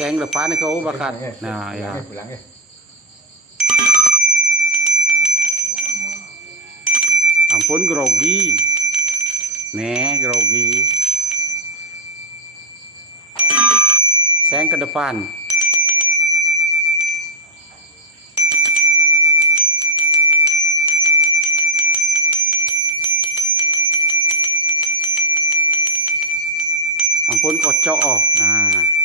seng depan kau bakat. Nah ya. Ampun grogi. Nih grogi. Seng ke depan. Ampun kocok oh. Nah.